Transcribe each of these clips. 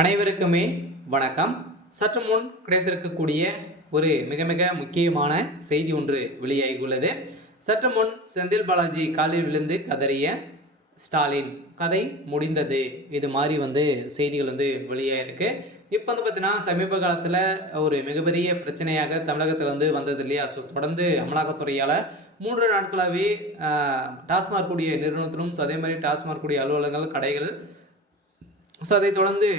அனைவருக்குமே வணக்கம். சற்று முன் கிடைத்திருக்கக்கூடிய ஒரு மிக மிக முக்கியமான செய்தி ஒன்று வெளியாகியுள்ளது. சற்று முன் செந்தில் பாலாஜி காலில் விழுந்து கதறிய ஸ்டாலின் கதை முடிந்தது, இது மாதிரி செய்திகள் வெளியாயிருக்கு. இப்போ பார்த்தீங்கன்னா சமீப காலத்தில் ஒரு மிகப்பெரிய பிரச்சனையாக தமிழகத்தில் வந்தது இல்லையா? ஸோ தொடர்ந்து அமலாக்கத்துறையால் 3 நாட்களாகவே டாஸ்மாக் கூடிய நிறுவனத்திலும் அதே மாதிரி டாஸ்மாக் கூடிய அலுவலகங்கள், கடைகள், அதைத் தொடர்ந்து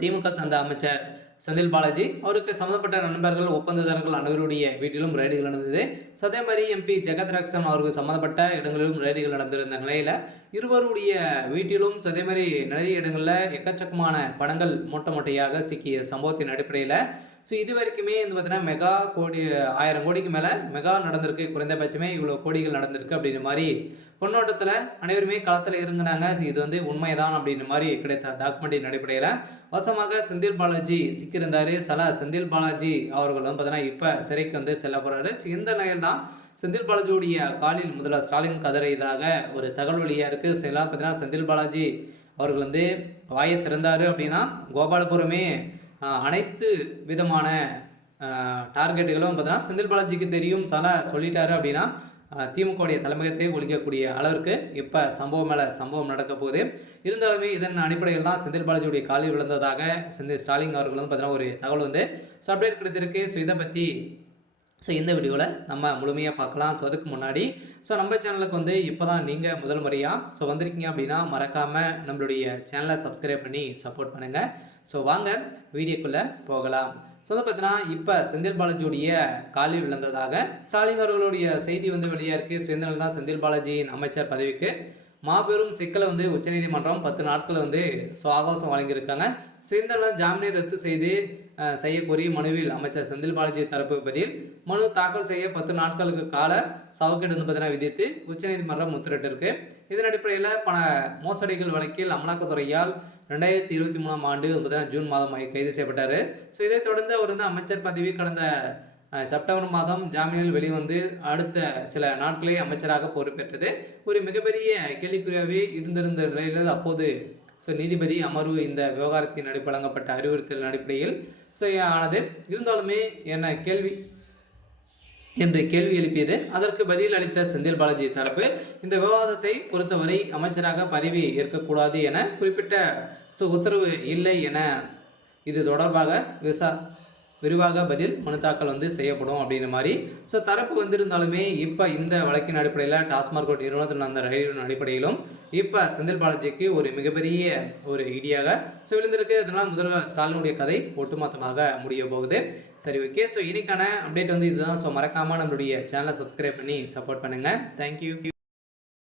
திமுக சார்ந்த அமைச்சர் செந்தில் பாலாஜி அவருக்கு சம்மந்தப்பட்ட நண்பர்கள், ஒப்பந்ததாரர்கள் அனைவருடைய வீட்டிலும் ரைடுகள் நடந்தது. அதே மாதிரி எம்பி ஜெகத் ரக்ஷன் அவருக்கு சம்மந்தப்பட்ட இடங்களிலும் ரைடுகள் நடந்திருந்த நிலையில் இருவருடைய வீட்டிலும் அதே மாதிரி நிறைய இடங்களில் எக்கச்சக்கமான பணங்கள் மூட்டை மூட்டையாக சிக்கிய சம்பவத்தின் அடிப்படையில் இது வரைக்குமே பார்த்தீங்கன்னா மெகா கோடி 1000 கோடிக்கு மேலே மெகா நடந்திருக்கு. குறைந்தபட்சமே இவ்வளோ கோடிகள் நடந்திருக்கு அப்படின்ற மாதிரி கொண்டாட்டத்தில் அனைவருமே களத்தில் இறங்கினாங்க. இது உண்மைதான் அப்படின்ற மாதிரி கிடைத்த டாக்குமெண்ட்டின் அடிப்படையில் வசமாக செந்தில் பாலாஜி சிக்கியிருந்தார். செந்தில் பாலாஜி அவர்கள் பார்த்தீங்கன்னா இப்போ சிறைக்கு செல்ல போகிறாரு. இந்த நிலையில் தான் செந்தில் பாலாஜியுடைய காலில் முதல்வர் ஸ்டாலின் கதறியதாக ஒரு தகவல் வெளியாக இருக்குது. எல்லாம் பார்த்தீங்கன்னா செந்தில் பாலாஜி அவர்கள் வாயை திறந்தார் அப்படின்னா கோபாலபுரமே அனைத்து விதமான டார்கெட்டுகளும் பார்த்தீங்கன்னா செந்தில் பாலாஜிக்கு தெரியும். சொல்லிட்டாரு அப்படின்னா திமுகவுடைய தலைமையத்தை ஒழிக்கக்கூடிய அளவிற்கு இப்போ சம்பவம் மேலே சம்பவம் நடக்க போகுது. இருந்தாலுமே இதன் அடிப்படையில் தான் செந்தில் பாலாஜியுடைய காலில் விழுந்ததாக ஸ்டாலின் அவர்கள் பார்த்தீங்கன்னா ஒரு தகவல் அப்டேட் கிடைத்திருக்கு. இதை பற்றி இந்த வீடியோவில் நம்ம முழுமையாக பார்க்கலாம். அதுக்கு முன்னாடி நம்ம சேனலுக்கு இப்போ தான் நீங்கள் முதல் முறையாக வந்திருக்கீங்க அப்படின்னா மறக்காமல் நம்மளுடைய சேனலை சப்ஸ்கிரைப் பண்ணி சப்போர்ட் பண்ணுங்கள். வாங்க வீடியோக்குள்ளே போகலாம். பார்த்தீங்கன்னா இப்போ செந்தில் பாலாஜியுடைய காலில் விழுந்ததாக ஸ்டாலின் அவர்களுடைய செய்தி வெளியாக இருக்குது. சுயந்திரம் தான் செந்தில் பாலாஜியின் அமைச்சர் பதவிக்கு மாபெரும் சிக்கலை உச்சநீதிமன்றம் 10 நாட்கள் அவகாசம் வழங்கியிருக்காங்க. சுயந்திரம் ஜாமீனை ரத்து செய்யக்கோரி மனுவில் அமைச்சர் செந்தில் பாலாஜி தரப்பு பதில் மனு தாக்கல் செய்ய 10 நாட்களுக்கு கால சவக்கெடு பார்த்தீங்கன்னா விதித்து உச்சநீதிமன்றம் உத்தரவிட்டிருக்கு. இதன் அடிப்படையில் பல மோசடிகள் வழக்கில் அமலாக்கத்துறையால் 2023ஆம் ஆண்டு ஜூன் மாதம் கைது செய்யப்பட்டார். இதைத் தொடர்ந்து அவர் அமைச்சர் பதவி கடந்த செப்டம்பர் மாதம் ஜாமீனில் வெளிவந்து அடுத்த சில நாட்களே அமைச்சராக பொறுப்பேற்றது. ஒரு மிகப்பெரிய கேள்விக்குறியாகவே இருந்திருந்த நிலையில் அப்போது நீதிபதி அமர்வு இந்த விவகாரத்தின் வழங்கப்பட்ட அறிவுறுத்தலின் அடிப்படையில் ஆனது. இருந்தாலுமே என்ன கேள்வி என்று கேள்வி எழுப்பியது. அதற்கு பதில் அளித்த செந்தில் பாலாஜி தரப்பு இந்த விவாதத்தை பொறுத்தவரை அமைச்சராக பதவி ஏற்கக்கூடாது என குறிப்பிட்ட உத்தரவு இல்லை என இது தொடர்பாக விரிவாக பதில் மனு தாக்கல் செய்யப்படும் அப்படின்ற மாதிரி தரப்பு இருந்தாலுமே இப்போ இந்த வழக்கின் அடிப்படையில் டாஸ்மாக் நிறுவனத்தில் அந்த ரயிலின் அடிப்படையிலும் இப்போ செந்தில் பாலாஜிக்கு ஒரு மிகப்பெரிய ஒரு இடியாக விழுந்திருக்கு. அதனால் முதல்வர் ஸ்டாலினுடைய கதை ஒட்டுமொத்தமாக முடிய போகுது. சரி, ஓகே. இன்னைக்கான அப்டேட் இதுதான். மறக்காமல் நம்மளுடைய சேனலை சப்ஸ்கிரைப் பண்ணி சப்போர்ட் பண்ணுங்கள். தேங்க்யூ.